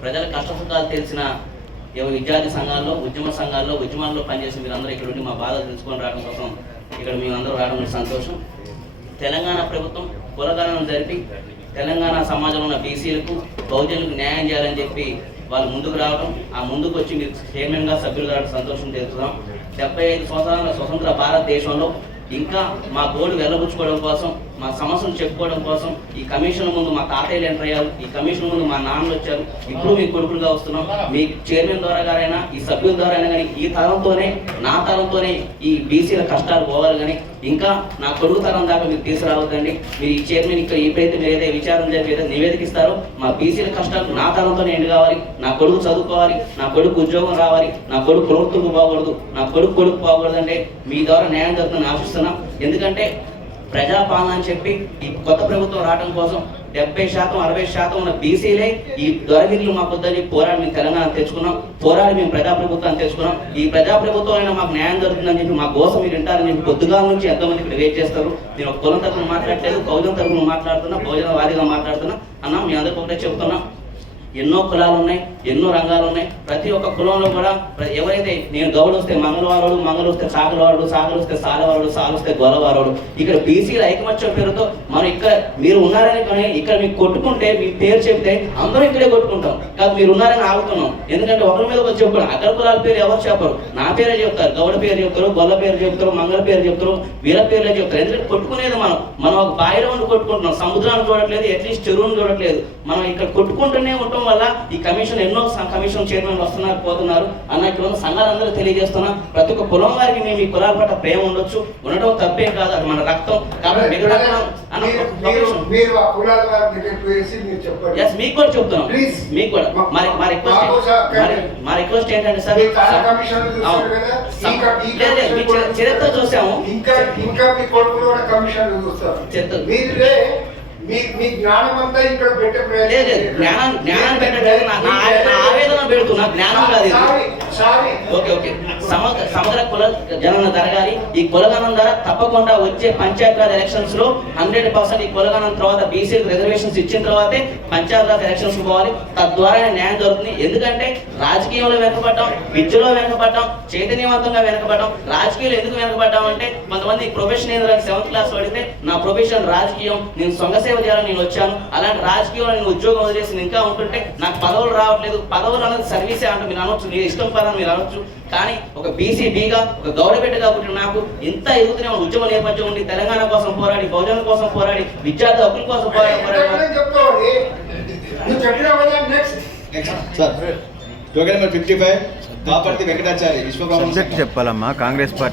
ప్రజల కష్టసుఖాలు తెలిసిన ఏమో విద్యార్థి సంఘాల్లో ఉద్యమ సంఘాల్లో ఉద్యమాల్లో పనిచేసిన మీరందరూ ఇక్కడ ఉండి మా బాధలు తెలుసుకొని రావడం కోసం ఇక్కడ మేమందరూ రావడం సంతోషం. తెలంగాణ ప్రభుత్వం కులగణన జరిపి తెలంగాణ సమాజంలో ఉన్న బీసీలకు బహుజనులకు న్యాయం చేయాలని చెప్పి వాళ్ళు ముందుకు రావడం ఆ ముందుకు వచ్చి మీరు చైర్మన్గా సభ్యులు రావడం సంతోషం తెలుస్తున్నాం డెబ్బై ఐదు సంవత్సరాల స్వతంత్ర భారతదేశంలో ఇంకా మా గోడు వెళ్ళబుచ్చుకోవడం కోసం మా సమస్యలు చెప్పుకోవడం కోసం ఈ కమిషన్ ముందు మా తాతయ్యలు ఎంటర్ అయ్యారు. ఈ కమిషన్ ముందు మా నాన్నలు వచ్చారు. ఇప్పుడు మీ కొడుకులుగా వస్తున్నాం. మీ చైర్మన్ ద్వారా గారైనా ఈ సభ్యుల ద్వారా అయినా కానీ ఈ తరంతోనే నా తరంతోనే ఈ బీసీల కష్టాలు పోవాలి కానీ ఇంకా నా కొడుకు తరం దాకా మీరు తీసుకురావద్దండి. మీరు ఈ చైర్మన్ ఇక్కడ ఎప్పుడైతే మీరు ఏదైతే విచారం జరిపి ఏదైతే నివేదిక ఇస్తారో మా బీసీల కష్టాలు నా తరంతోనే ఎండు కావాలి. నా కొడుకు చదువుకోవాలి. నా కొడుకు ఉద్యోగం రావాలి. నా కొడుకు ప్రవృత్తులకు బాగూడదు నా కొడుకు కొడుకు బాగూడదు అంటే మీ ద్వారా న్యాయం జరుగుతుందని ఆశిస్తున్నాం ఎందుకంటే ప్రజాపాలన అని చెప్పి ఈ కొత్త ప్రభుత్వం రావడం కోసం డెబ్బై శాతం అరవై శాతం ఉన్న బీసీలే ఈ దొరగిరిలు మాకు వద్దని పోరాడి మేము తెలంగాణ తెచ్చుకున్నాం. పోరాడి మేము ప్రజాప్రభుత్వాన్ని తెచ్చుకున్నాం. ఈ ప్రజాప్రభుత్వం అయినా మాకు న్యాయం జరుగుతుందని చెప్పి మా కోసం మీరు వింటారని చెప్పి పొద్దుగాల నుంచి ఎంతోమంది ఇక్కడ వెయిట్ చేస్తారు. నేను ఒక కులం తరపున మాట్లాడలేదు బహుజన తరపున మాట్లాడుతున్నా భోజనవాదిగా మాట్లాడుతున్నా. అన్న మీ అందరికీ ఒకటే చెప్తున్నా ఎన్నో కులాలు ఉన్నాయి ఎన్నో రంగాలు ఉన్నాయి. ప్రతి ఒక్క కులంలో కూడా ఎవరైతే నేను గౌడు వస్తే మంగళవారుడు మంగళ వస్తే సాగలవారుడు సాగలు వస్తే సాలవారుడు సాలు వస్తే గొలవారుడు ఇక్కడ బీసీల ఐకమత్యం పేరుతో మనం ఇక్కడ మీరు ఉన్నారని కానీ ఇక్కడ మీకు కొట్టుకుంటే మీ పేరు చెప్తే అందరం ఇక్కడే కొట్టుకుంటాం. కాదు మీరు ఉన్నారని ఆగుతున్నాం. ఎందుకంటే ఒకరి మీద ఒకరు చెప్పారు అగ్ర కులాల పేరు ఎవరు చెప్పరు. నా పేరే చెప్తారు. గౌడ పేరు చెప్తారు గొల్ల పేరు చెప్తారు మంగళ పేరు చెప్తారు వీళ్ళ పేర్లే చెప్తారు. ఎందుకంటే కొట్టుకునేది మనం. మనం ఒక బాయిలో ఉండి కొట్టుకుంటున్నాం. సముద్రాన్ని చూడట్లేదు అట్లీస్ట్ చెరువును చూడట్లేదు. మనం ఇక్కడ కొట్టుకుంటూనే ఉండటం వల్ల ఈ కమిషన్ ఎన్నో కమిషన్ చైర్మన్ వస్తున్నారు పోతున్నారు. అన్న ఇక్కడ ఉన్న సంఘాలందరూ తెలియజేస్తున్నా ప్రతి ఒక్క కులం వారికి మేము ఈ కులాల పట్ల ప్రేమ ఉండొచ్చు. ఉండటం తప్పేం కాదు అది మన రక్తం. కాబట్టి మిగతా మీరు- ఆ కులాల చెప్పండి. ఎస్ మీకు కూడా చెప్తున్నాం. Please. మీకు కూడా. మరి మా రిక్వెస్ట్ మా రిక్వెస్ట్ ఏంటంటే సార్ కమిషన్ చరి- చరిత్ర చూసాము. ఇంకా ఇంకా మీ కొడుకులు కూడా కమిషన్ చూస్తారు. చెప్తారు. మీరే మీ మీ జ్ఞానం అంతా ఇక్కడ పెట్టే జ్ఞానం జ్ఞానం నా నా ఆవేదన పెడుతున్నా. జ్ఞానం కాదు ఓకే ఓకే. సమగ్ర సమగ్ర కుల జనన జరగాలి. ఈ కులగణం ద్వారా తప్పకుండా వచ్చే పంచాయతీరాజ్ ఎలక్షన్స్లో హండ్రెడ్ పర్సెంట్ ఈ కులగణం తర్వాత బీసీ రిజర్వేషన్స్ ఇచ్చిన తర్వాతే పంచాయతీరాజ్ ఎలక్షన్స్ పోవాలి. తద్వారా న్యాయం జరుగుతుంది. ఎందుకంటే రాజకీయంలో వెనకబడ్డాం విద్యలో వెనకబడ్డాం చైతన్యవంతంగా వెనకబడ్డాం. రాజకీయాలు ఎందుకు వెనకబడ్డాం అంటే కొంతమంది ప్రొఫెషన్ ఏంటంటే సెవెంత్ క్లాస్ పడితే నా ప్రొఫెషన్ రాజకీయం నేను సొంగ సేవ చేయాలని నేను వచ్చాను. అలాంటి రాజకీయంలో నేను ఉద్యోగం వదిలేసి ఇంకా ఉంటుంటే నాకు పదవులు రావట్లేదు. పదవులు అనేది సర్వీసే అంటే మీరు అనొచ్చు. మీరు ఇష్టం పదని మీరు అనొచ్చు. కానీ ఒక బీసీ బీగా ఒక గౌరవబిడ్డగా పుట్టిన నాకు ఇంత ఎదుగుతూనే ఉన్న ఉద్యమ నేపథ్యం ఉండి తెలంగాణ కోసం పోరాడి బహుజనుల కోసం పోరాడి విద్యార్థి హక్కుల కోసం పోరాడి ఫిఫ్టీ ఫైవ్ కాపర్తి వెంకటాచారి చెప్పాలమ్మా కాంగ్రెస్ పార్టీ